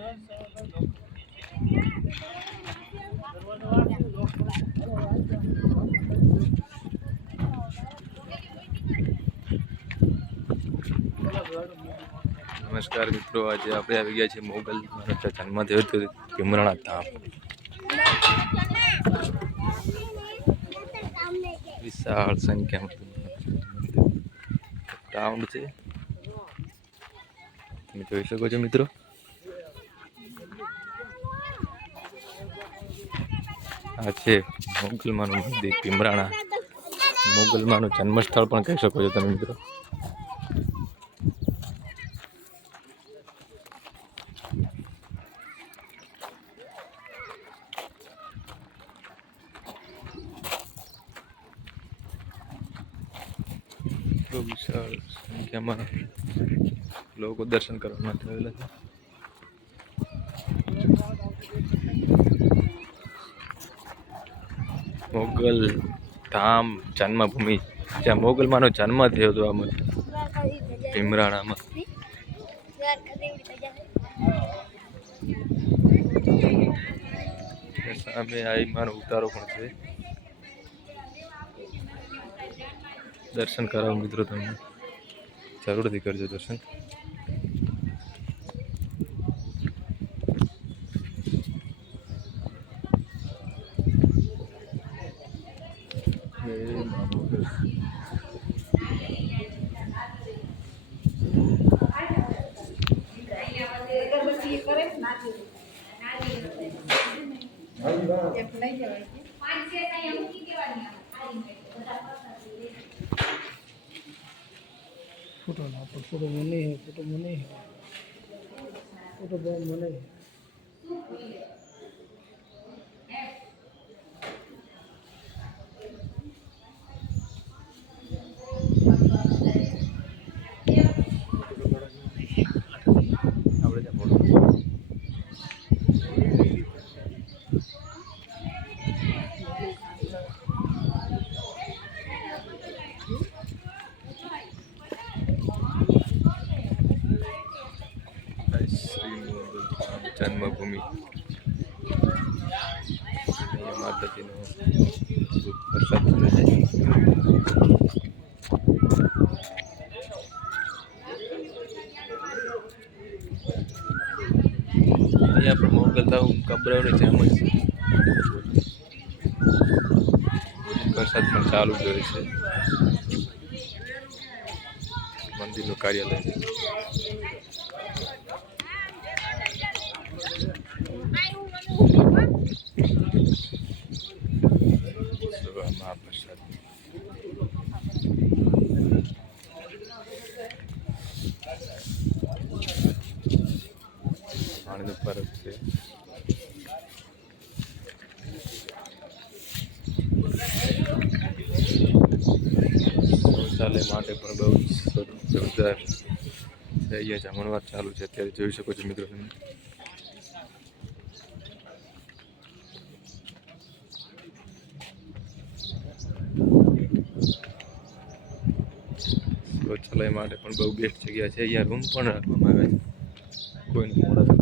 નમસ્કાર મિત્રો, આજે આપણે આવી ગયા છીએ મોગલ મહારાષ્ટ્ર જન્મદેવ તો ભીમરાણા ધામ. વિશાળ સંખ્યામાં ગ્રાઉન્ડ છે. તમે જોઈ શકો છો મિત્રો? આ છે મોગલમાનું મંદિર, ભીમરાણા. મોગલમાનું જન્મસ્થળ પણ કહી શકો છો તમે મિત્રો. વિશાળ સંખ્યામાં લોકો દર્શન કરવા માટે આવેલા છે. મોગલ ધામ જન્મભૂમિ. જ્યાં મોગલમાંનો જન્મ થયો હતો આમાં. ભીમરાણામાં. સામે આઈમાનો ઉતારો પણ છે. દર્શન કરાવો મિત્રો તમને જરૂરથી કરજો દર્શન. ફોટો ના ફોટો મને ફોટો મને ફોટો બહુ મને જન્મભૂમિ. માતાજીનો વરસાદ અહીંયા પણ મોગલ તાવ કબરાઓની જેમ જ વરસાદ પણ ચાલુ જ હોય છે. મંદિરનું કાર્યાલય. પાણીનો ફરક છે. શૌચાલય માટે પણ બહુ જોરદાર છે. અહીંયા જમણવાર ચાલુ છે. અત્યારે જોઈ શકો છો મિત્રો તમે. શૌચાલય માટે પણ બહુ બેસ્ટ જગ્યા છે. અહીંયા રૂમ પણ રાખવામાં આવે છે. કોઈને મોડા